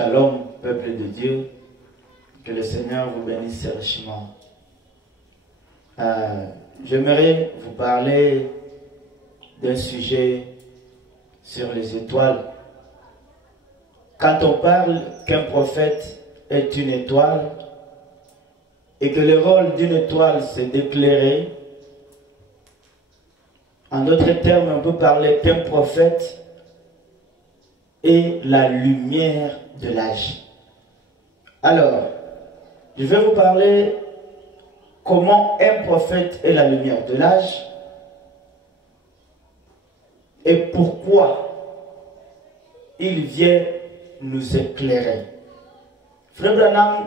Shalom, peuple de Dieu, que le Seigneur vous bénisse richement. J'aimerais vous parler d'un sujet sur les étoiles. Quand on parle qu'un prophète est une étoile et que le rôle d'une étoile c'est d'éclairer, en d'autres termes, on peut parler qu'un prophète est la lumière de l'âge. Alors, je vais vous parler comment un prophète est la lumière de l'âge et pourquoi il vient nous éclairer. Frère Branham,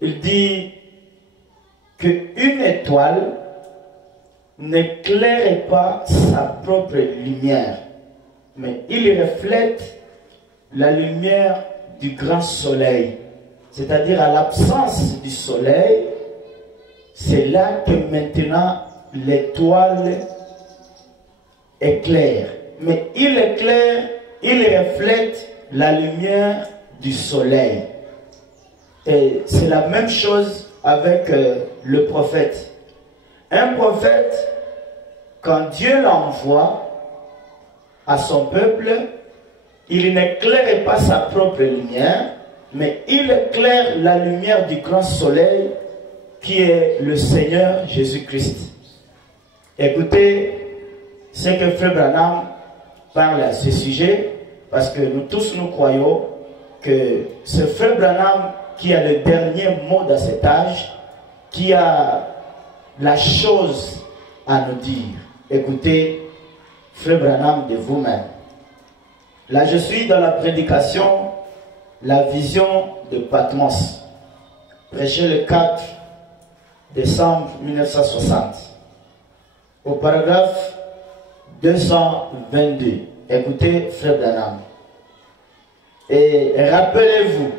il dit qu'une étoile n'éclaire pas sa propre lumière, mais il reflète la lumière du grand soleil. C'est-à-dire à l'absence du soleil, c'est là que maintenant l'étoile éclaire. Mais il éclaire, il reflète la lumière du soleil. Et c'est la même chose avec le prophète. Un prophète, quand Dieu l'envoie à son peuple, il n'éclaire pas sa propre lumière, mais il éclaire la lumière du grand soleil qui est le Seigneur Jésus-Christ. Écoutez ce que Frère Branham parle à ce sujet, parce que nous tous nous croyons que ce Frère Branham qui a le dernier mot dans cet âge, qui a la chose à nous dire. Écoutez Frère Branham de vous-même. Là, je suis dans la prédication La vision de Patmos, prêché le 4 décembre 1960, au paragraphe 222. Écoutez, Frère Branham. Et rappelez-vous,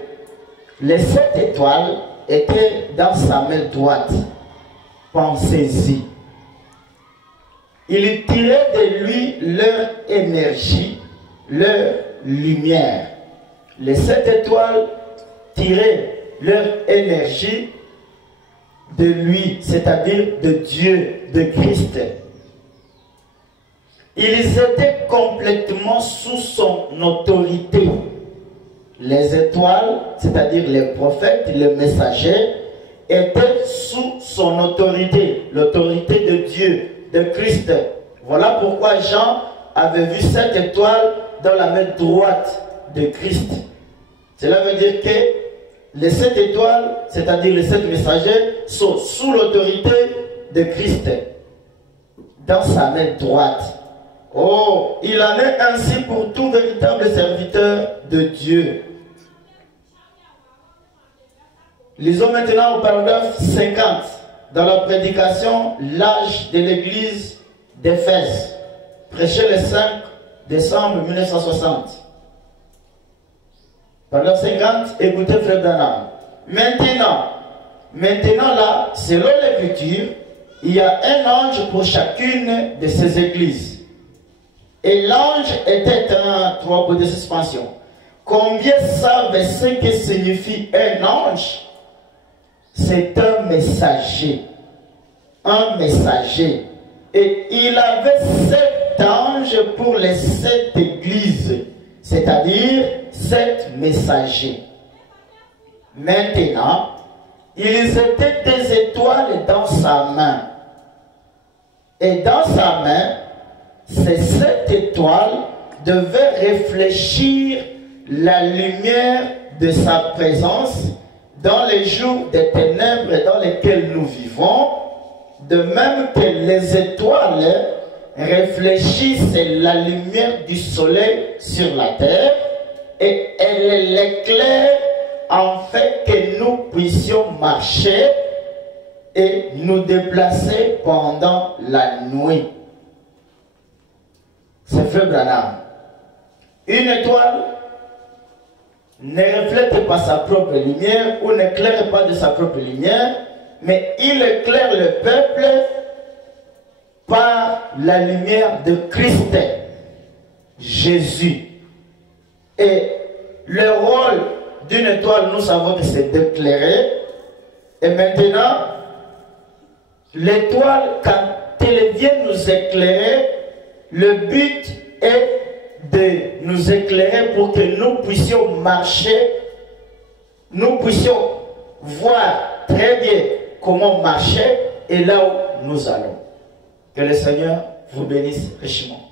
les 7 étoiles étaient dans sa main droite. Pensez-y. Il tirait de lui leur énergie, leur lumière. Les 7 étoiles tiraient leur énergie de lui, c'est-à-dire de Dieu, de Christ. Ils étaient complètement sous son autorité. Les étoiles, c'est-à-dire les prophètes, les messagers, étaient sous son autorité, l'autorité de Dieu, de Christ. Voilà pourquoi Jean avait vu 7 étoiles dans la main droite de Christ. Cela veut dire que les 7 étoiles, c'est-à-dire les 7 messagers, sont sous l'autorité de Christ, dans sa main droite. Oh, il en est ainsi pour tout véritable serviteur de Dieu. Lisons maintenant au paragraphe 50, dans la prédication L'âge de l'église d'Éphèse, prêché le 5 décembre 1960. Paragraphe 50, écoutez Frère Branham. Maintenant là, selon l'écriture, il y a un ange pour chacune de ces églises. Et l'ange était un, 3 points de suspension. Combien savent ce que signifie un ange? C'est un messager. Un messager. Et il avait 7 anges pour les 7 églises. C'est-à-dire 7 messagers. Maintenant, ils étaient des étoiles dans sa main. Et dans sa main, ces 7 étoiles devaient réfléchir la lumière de sa présence dans les jours des ténèbres dans lesquels nous vivons, de même que les étoiles réfléchissent la lumière du soleil sur la terre et elles l'éclairent en fait que nous puissions marcher et nous déplacer pendant la nuit. C'est Frère Branham. Une étoile ne reflète pas sa propre lumière ou n'éclaire pas de sa propre lumière, mais il éclaire le peuple par la lumière de Christ, Jésus. Et le rôle d'une étoile, nous savons que c'est d'éclairer. Et maintenant, l'étoile, quand elle vient nous éclairer, le but est de nous éclairer pour que nous puissions marcher, nous puissions voir très bien comment marcher et là où nous allons. Que le Seigneur vous bénisse richement.